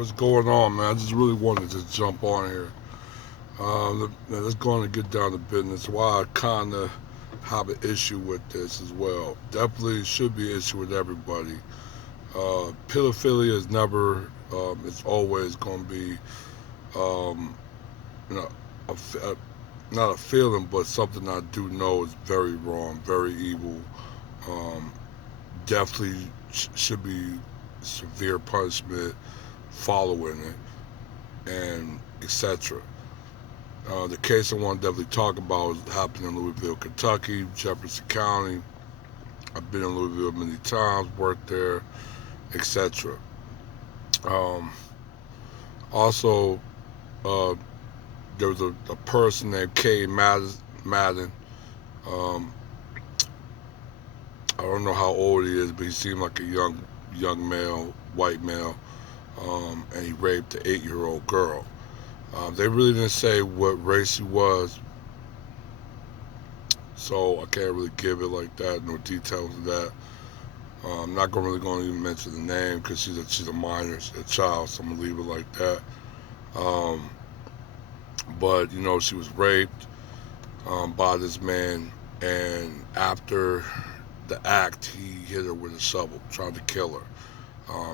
What's going on, man? I just really wanted to jump on here. Let's go on and get down to business. Why I kind of have an issue with this as well. Definitely should be an issue with everybody. Pedophilia is never, it's always going to be, um, you know, a, not a feeling, but something I do know is very wrong, very evil. Um, Definitely should be severe punishment following it, and etc. The case I want to definitely talk about is happening in Louisville, Kentucky, Jefferson County. I've been in Louisville many times, worked there, etc. Um, Also, uh, there was a person named Kay Madden. Um, I don't know how old he is, but he seemed like a young male, white male, and he raped an 8-year-old girl. They really didn't say what race he was, so I can't really give it like that, no details of that. I'm not gonna really going to even mention the name because she's a minor, she's a child, so I'm gonna leave it like that. Um, but she was raped by this man, and after the act, he hit her with a shovel, trying to kill her.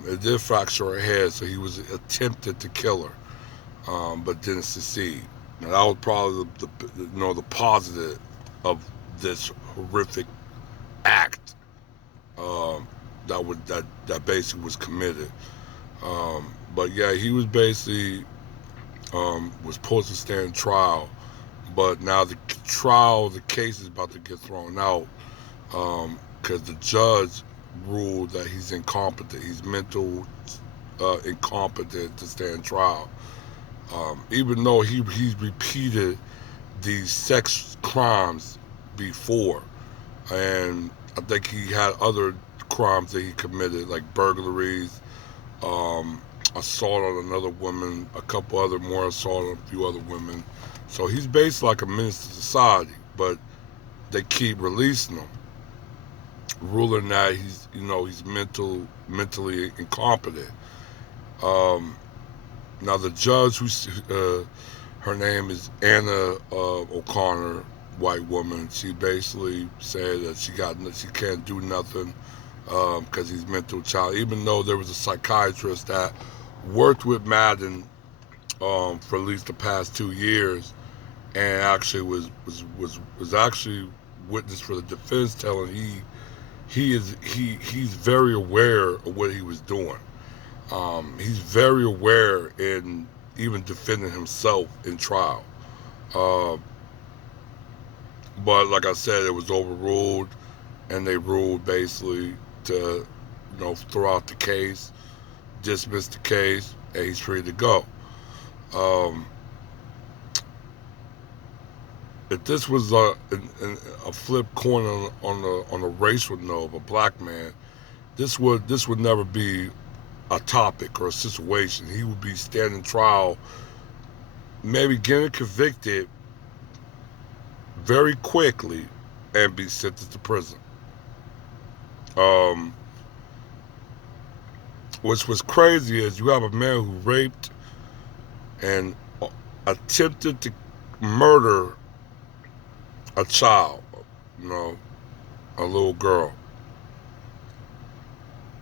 It did fracture her head, so he was attempted to kill her, but didn't succeed. Now that was probably the positive of this horrific act, that basically was committed. But yeah, he was basically was supposed to stand trial, but now the case is about to get thrown out because the judge ruled that he's incompetent. He's mental incompetent to stand trial. Even though he's repeated these sex crimes before, and I think he had other crimes that he committed, like burglaries, um, assault on another woman, a couple other more assault on a few other women. So he's basically like a menace to society, but they keep releasing him, ruling that he's mentally incompetent. Um, Now the judge, her name is Anna O'Connor, white woman. She basically said that she can't do nothing because he's mental child. Even though there was a psychiatrist that worked with Madden for at least the past 2 years, and actually was actually witness for the defense, telling he's very aware of what he was doing. He's very aware in even defending himself in trial. Uh, but like I said, it was overruled, and they ruled basically to, throw out the case, dismiss the case, and he's free to go. Um, if this was a flip coin on a racial note of a black man, this would never be a topic or a situation. He would be standing trial, maybe getting convicted very quickly, and be sentenced to prison. Um, which was crazy is you have a man who raped and attempted to murder a child, you know, a little girl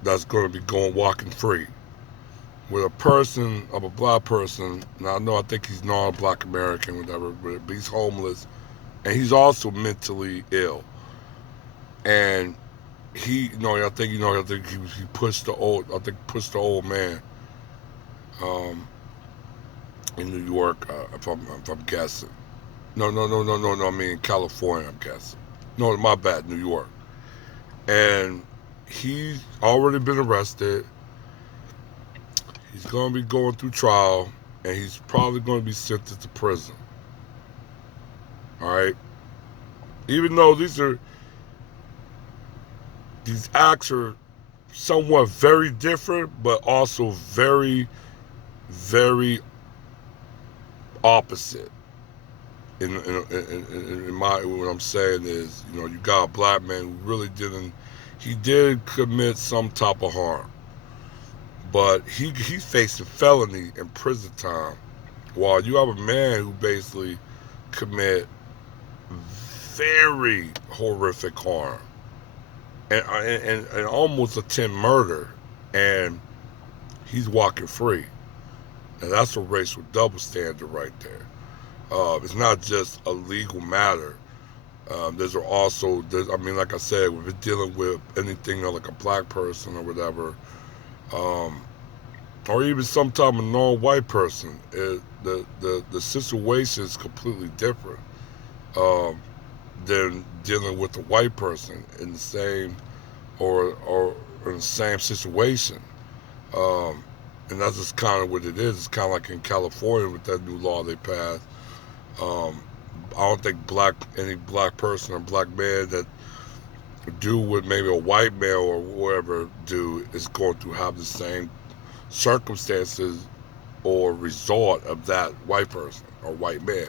that's going to be going walking free with a person of a black person. Now I think he's non-black American, whatever, but he's homeless and he's also mentally ill. And I think he pushed pushed the old man um, in New York. If I'm guessing, no. I mean California. I'm guessing. No, my bad. New York. And he's already been arrested. He's going to be going through trial, and he's probably going to be sentenced to prison. All right. Even though these acts are somewhat very different, but also very, very opposite. In my what I'm saying is, you got a black man who really didn't. He did commit some type of harm, but he's facing felony and prison time, while you have a man who basically commit very horrific harm and almost attempt murder, and he's walking free. And that's a racial double standard right there. It's not just a legal matter. I mean, like I said, if it's dealing with anything like a black person or whatever, um, or even some type of non-white person, the situation is completely different um, than dealing with a white person in the same or in the same situation. Um, and that's just kind of what it is. It's kind of like in California with that new law they passed. Um, I don't think any black person or black man that do what maybe a white male or whoever do is going to have the same circumstances or result of that white person or white man.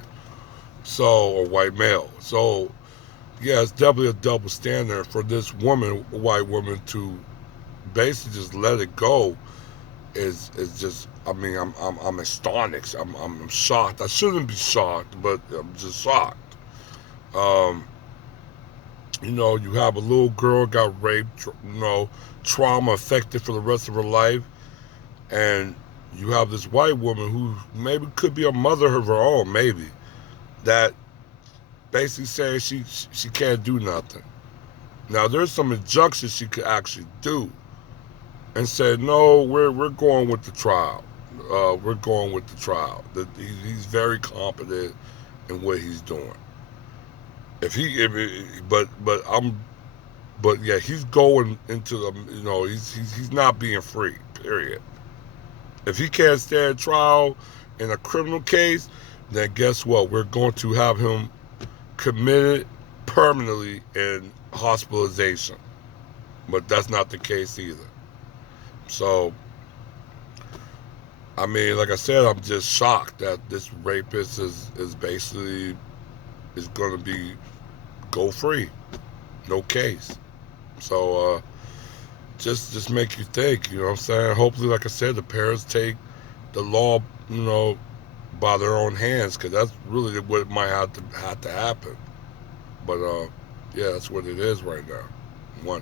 So, or white male. So, yeah, it's definitely a double standard for this woman, white woman, to basically just let it go. Is just, I mean, I'm astonished. I'm shocked. I shouldn't be shocked, but I'm just shocked. Um, you have a little girl got raped, trauma affected for the rest of her life, and you have this white woman who maybe could be a mother of her own, maybe, that basically saying she can't do nothing. Now there's some injunctions she could actually do, and said no, we're going with the trial. We're going with the trial. That he's very competent in what he's doing. But yeah, he's going into he's not being free. Period. If he can't stand trial in a criminal case, then guess what? We're going to have him committed permanently in hospitalization. But that's not the case either. So, I mean, like I said, I'm just shocked that this rapist is basically is going to be go free, no case. So, just make you think. You know what I'm saying? Hopefully, like I said, the parents take the law, by their own hands, because that's really what might have to happen. But yeah, that's what it is right now. One.